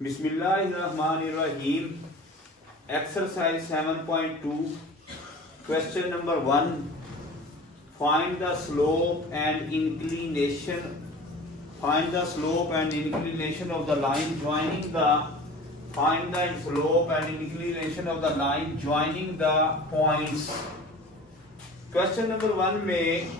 बिस्मिल्लाहिर्रहमानिर्रहीम। Exercise 7.2 question number 1, find the slope and inclination of the line joining the points. Question number 1 में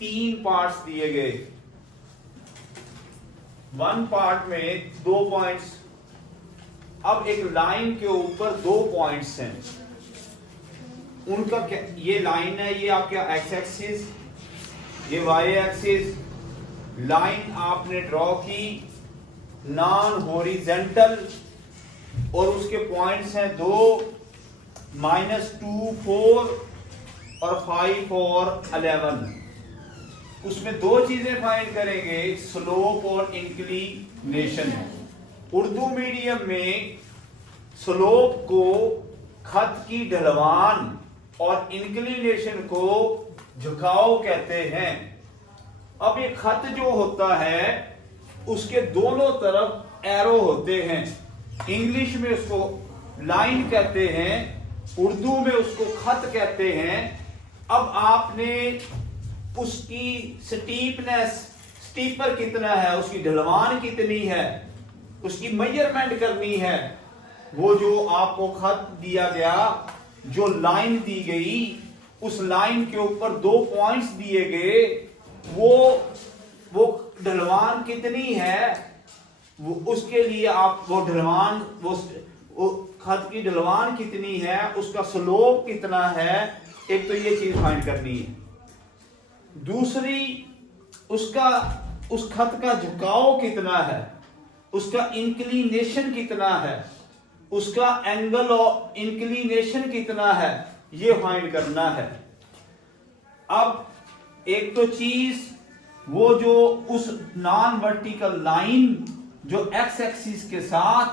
3 parts दिए गए। 1 part में 2 points. अब एक लाइन के ऊपर 2 पॉइंट्स हैं, उनका क्या, ये लाइन है, ये आपका एक्स एक्सिस, ये वाई एक्सिस। लाइन आपने ड्रॉ की नॉन हॉरिजेंटल और उसके पॉइंट्स हैं 2, -2 4 और 5 और 11। उसमें 2 चीजें फाइंड करेंगे, स्लोप और इंक्लिनेशन। उर्दू मीडियम में स्लोप को खत की ढलवान और इंक्लिनेशन को झुकाव कहते हैं। अब ये खत जो होता है उसके दोनों तरफ एरो होते हैं। इंग्लिश में उसको लाइन कहते हैं, उर्दू में उसको खत कहते हैं। अब आपने उसकी स्टीपर कितना है, उसकी ढलवान कितनी है, उसकी मेजरमेंट करनी है। वो जो आपको खत दिया गया, जो लाइन दी गई, उस लाइन के ऊपर 2 पॉइंट्स दिए गए, वो ढलवान कितनी है, वो उसके लिए आप वो ढलवान, वो खत की ढलवान कितनी है, उसका स्लोप कितना है, एक तो ये चीज फाइंड करनी है। दूसरी, उस खत का झुकाव कितना है, उसका इंक्लिनेशन कितना है, उसका एंगल ऑफ इंक्लिनेशन कितना है, ये फाइंड करना है। अब एक तो चीज, वो जो उस नॉन वर्टिकल लाइन जो एक्स एक्सिस के साथ,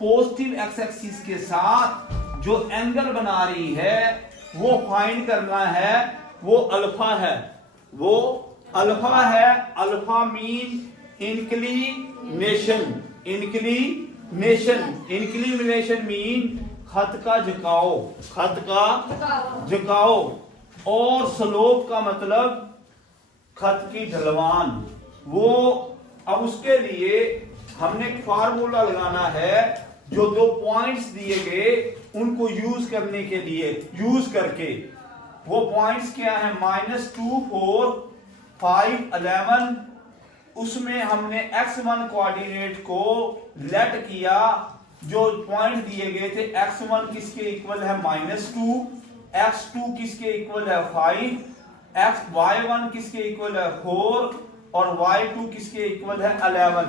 पॉजिटिव एक्स एक्सिस के साथ जो एंगल बना रही है, वो फाइंड करना है। वो अल्फा है, वो अल्फा है। अल्फा मीन इंक्लिनेशन मीन खत का झुकाव, और स्लोप का मतलब खत की ढलवान। वो अब उसके लिए हमने एक फार्मूला लगाना है, जो 2 पॉइंट्स दिए गए उनको यूज करके। वो पॉइंट्स क्या है, -2 4 5 11। उसमें हमने x1 कोऑर्डिनेट को लेट किया। जो पॉइंट दिए गए थे, x1 किसके इक्वल है -2, x2 किसके इक्वल है 5, y1 किसके इक्वल है 4 और y2 किसके इक्वल है 11।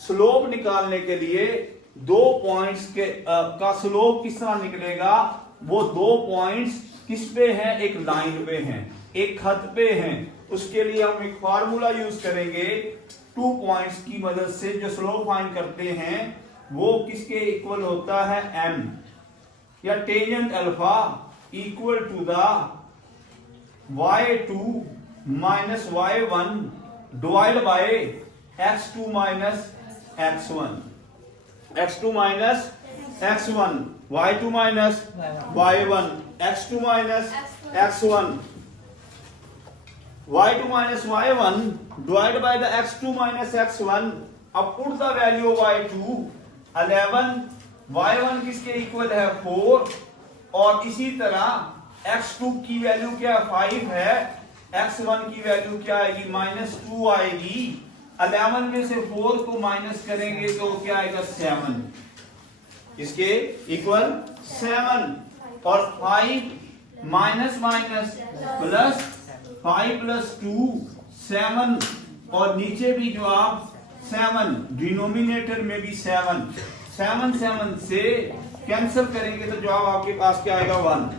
स्लोप निकालने के लिए 2 पॉइंट्स का स्लोप किस तरह निकलेगा, वो 2 पॉइंट्स किस पे हैं, एक लाइन पे हैं, एक खत पे हैं। उसके लिए हम एक फार्मूला यूज करेंगे। 2 पॉइंट्स की मदद से जो स्लोप फाइंड करते हैं, वो किसके इक्वल होता है, m, या tangent alpha equal to the y2 minus y1 divide by x2 minus x1, x2 minus x1, y2 minus y1, x2 minus x1, y2 minus y1 divided by the x2 minus x1. अब put the value of y2 11, y1 किसके equal है 4, और इसी तरह x2 की value क्या 5 है, x1 की वैल्यू क्या आएगी, -2 आएगी। 11 में से 4 को माइनस करेंगे तो क्या आएगा 7, इसके इक्वल 7, और 5 माइनस प्लस 5 + 2 7, और नीचे भी जो आप 7, डिनोमिनेटर में भी 7 से कैंसिल करेंगे तो जवाब आपके पास क्या आएगा 1।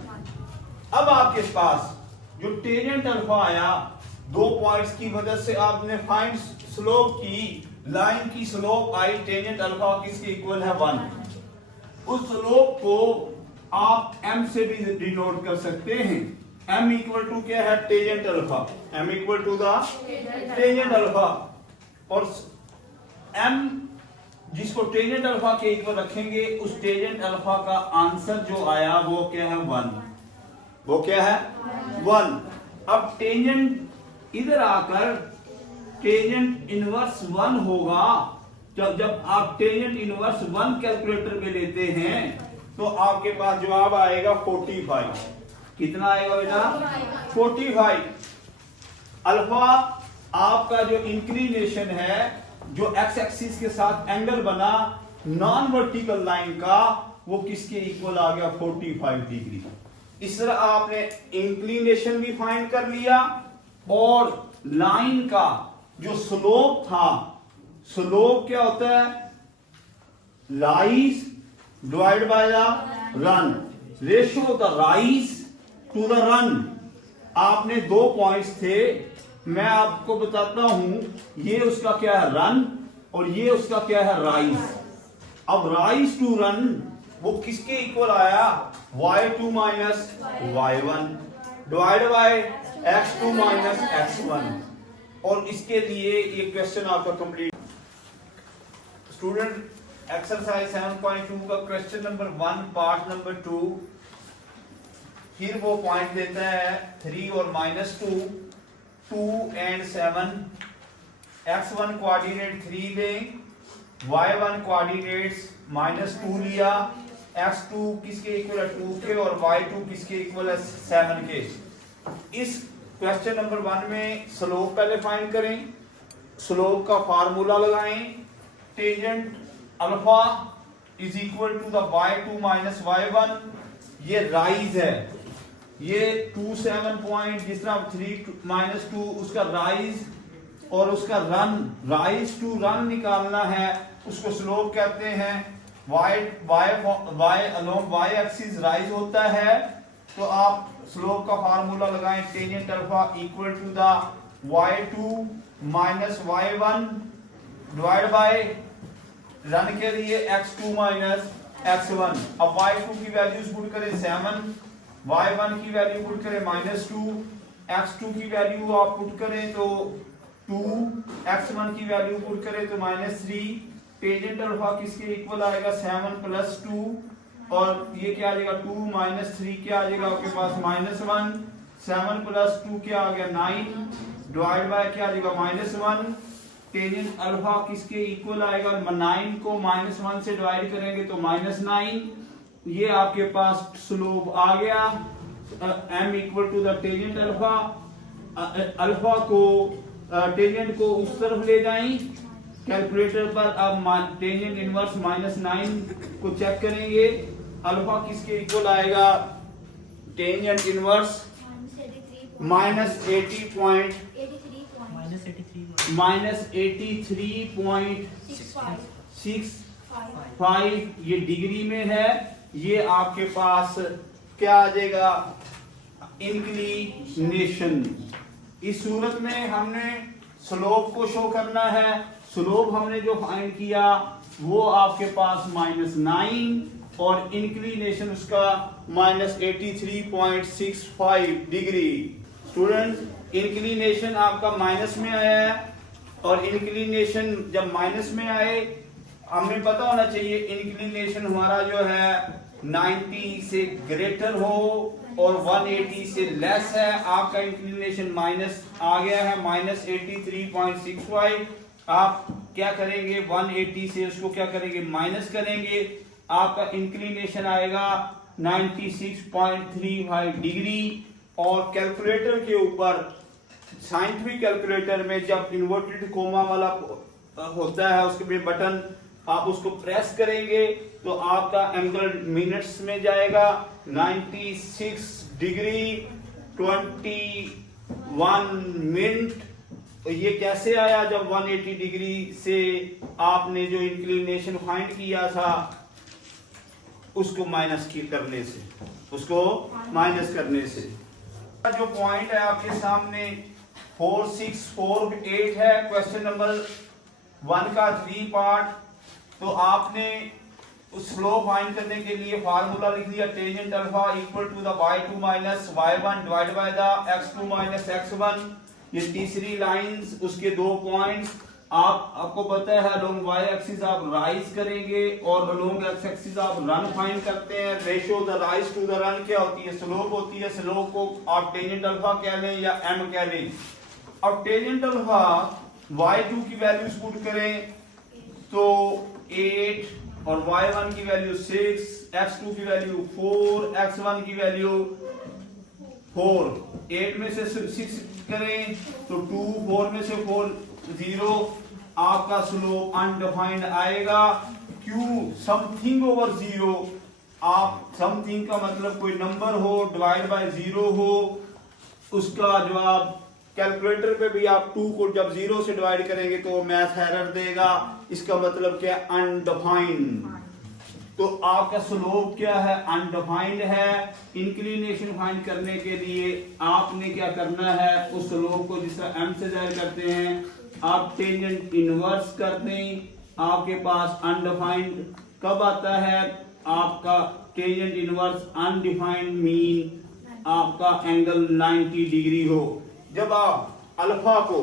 अब आपके पास जो टेंजेंट अल्फा आया, 2 पॉइंट्स की मदद से आपने फाइंड स्लोप की, लाइन की स्लोप आई, टेंजेंट अल्फा किसके इक्वल है 1। उस स्लोप को आप m से भी डिनोट कर सकते हैं। m इक्वल टू क्या है, tangent alpha, m equal to the tangent alpha, और m जिसको टेंजेंट अल्फा के इक्वल रखेंगे उस टेंजेंट अल्फा का आंसर जो आया वो क्या है 1। वो क्या है 1। अब टेंजेंट इधर आकर टेंजेंट इनवर्स 1 होगा। जब आप टेंजेंट इनवर्स 1 कैलकुलेटर में लेते हैं तो आपके पास जवाब आएगा 45। कितना आएगा बेटा 45। अल्फा आपका जो इंक्लिनेशन है, जो एक्स एक्सिस के साथ एंगल बना नॉन वर्टिकल लाइन का, वो किसके इक्वल आ गया 45 डिग्री। इस तरह आपने इंक्लिनेशन भी फाइंड कर लिया और लाइन का जो स्लोप था, स्लोप क्या होता है rise divide by the run, ratio the rise to the run. आपने 2 पॉइंट्स थे, मैं आपको बताता हूं, ये उसका क्या है रन और ये उसका क्या है राइज। अब राइज टू रन वो किसके इक्वल आया y2 minus y1 divide by x2 minus x1। और इसके लिए ये क्वेश्चन आपका कंप्लीट। स्टूडेंट एक्सरसाइज 7.2 का क्वेश्चन नंबर 1 पार्ट नंबर 2, फिर वो पॉइंट देता है 3 और -2, 2 एंड 7, x1 कोऑर्डिनेट 3 दें, y1 कोऑर्डिनेट्स -2 लिया, x2 किसके इक्वल है 2 के और y2 किसके इक्वल है 7 के। इस क्वेश्चन नंबर 1 में स्लोप पहले फाइंड करें, स्लोप का फार्मूला लगाएं, tangent alpha is equal to the y2 minus y1, ये राइज है, ये 27 पॉइंट जिस तरह 3 -2 उसका राइज और उसका रन, राइज टू रन निकालना है, उसको स्लोप कहते हैं। y along y axis rise होता है, तो आप स्लोप का फार्मूला लगाएं, tangent alpha equal to the y2 minus y1 divide by run के लिए x2 माइनस x1। अब y2 की वैल्यूज पुट करें 7, y1 की वैल्यू पुट करें -2, x2 की वैल्यू आप पुट करें तो 2, x1 की वैल्यू पुट करें तो -3। टेंजेंट अल्फा किसके इक्वल आएगा 7 + 2, और ये क्या आ जाएगा 2 - 3 क्या आ जाएगा आपके पास -1, 7 + 2 क्या आ गया 9 डिवाइड बाय क्या आ जाएगा -1। टेंजेंट अल्फा किसके इक्वल आएगा 9 को -1 से डिवाइड करेंगे तो -9। ये आपके पास स्लोप आ गया m equal to the tangent alpha. Alpha को टेंजेंट को उस तरफ ले जाएं कैलकुलेटर पर। अब टेंजेंट इनवर्स -9 को चेक करेंगे, अल्फा किसके इक्वल आएगा टेंजेंट इनवर्स -83.65 ये डिग्री में है। ये आपके पास क्या आ जाएगा इंक्लिनेशन। इस सूरत में हमने स्लोप को शो करना है। स्लोप हमने जो फाइंड किया वो आपके पास -9 और इंक्लिनेशन उसका -83.65 डिग्री। स्टूडेंट्स इंक्लिनेशन आपका माइनस में आया है, और इंक्लिनेशन जब माइनस में आए हमें पता होना चाहिए इंक्लिनेशन हमारा जो है 90 से ग्रेटर हो और 180 से लेस है। आपका इंक्लिनेशन माइनस आ गया है -83.65। आप क्या करेंगे 180 से उसको क्या करेंगे माइनस करेंगे, आपका इंक्लिनेशन आएगा 96.35 डिग्री। और कैलकुलेटर के ऊपर साइंटिफिक कैलकुलेटर में जब इन्वर्टेड कोमा वाला होता है उसके पे बटन आप उसको प्रेस करेंगे तो आपका एंगल मिनट्स में जाएगा 96 डिग्री 21 मिनट। तो ये कैसे आया जब 180 डिग्री से आपने जो इंक्लिनेशन फाइंड किया था उसको माइनस करने से, उसको माइनस करने से। जो पॉइंट है आपके सामने 4, 6, 4, 8 है क्वेश्चन नंबर 1 का 3 पार्ट। तो आपने उस स्लोप फाइंड करने के लिए फार्मूला लिख दिया tangent alpha equal to the y2 minus y1 divide by the x2 minus x1। ये तीसरी लाइंस उसके 2 पॉइंट्स आपको पता है अलोंग वाई एक्सिस आप राइज करेंगे और अलोंग एक्स एक्सिस आप रन फाइंड करते हैं। Ratio the rise to the run क्या होती है? स्लोप होती है। स्लोप को आप टेंजेंट अल्फा कह लें या एम कह लें। अब टेंजेंट अल्फा y2 की वैल्यूज पुट करें तो 8 और y1 की वैल्यू 6, x2 की वैल्यू 4, x1 की वैल्यू 4। 8 में से 6 करें तो 2, 4 में से 4 0। आपका स्लोप अनडिफाइंड आएगा। क्यों? Something over 0। आप समथिंग का मतलब कोई नंबर हो डिवाइड बाय 0 हो, उसका जवाब कैलकुलेटर पे भी आप 2 को जब 0 से डिवाइड करेंगे तो मैथ एरर देगा। इसका मतलब क्या? अनडिफाइंड। तो आपका स्लोप क्या है? अनडिफाइंड है। इंक्लिनेशन फाइंड करने के लिए आपने क्या करना है? उस स्लोप को जिसका m से जाहिर करते हैं आप टेंजेंट इनवर्स कर दें। आपके पास अनडिफाइंड कब आता है? आपका टेंजेंट इनवर्स अनडिफाइंड मीन आपका एंगल 90 डिग्री हो। जब आप अल्फा को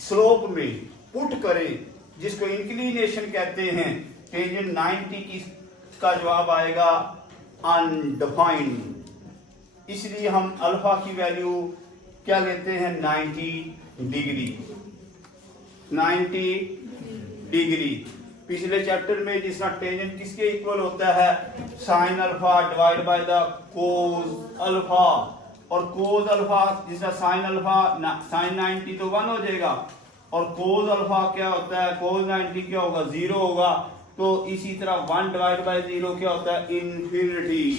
स्लोप में पुट करें जिसको इंक्लिनेशन कहते हैं, टेंजेंट 90 की का जवाब आएगा अनडिफाइंड। इसलिए हम अल्फा की वैल्यू क्या लेते हैं? 90 डिग्री। 90 डिग्री। पिछले चैप्टर में जिसका टेंजेंट किसके इक्वल होता है? Sine alpha divide by the cos alpha. और कोस अल्फा जिसका साइन अल्फा साइन 90 तो 1 हो जाएगा और कोस अल्फा क्या होता है? कोस 90 क्या होगा? 0 होगा। तो इसी तरह 1 डिवाइड बाय 0 क्या होता है? इन्फिनिटी।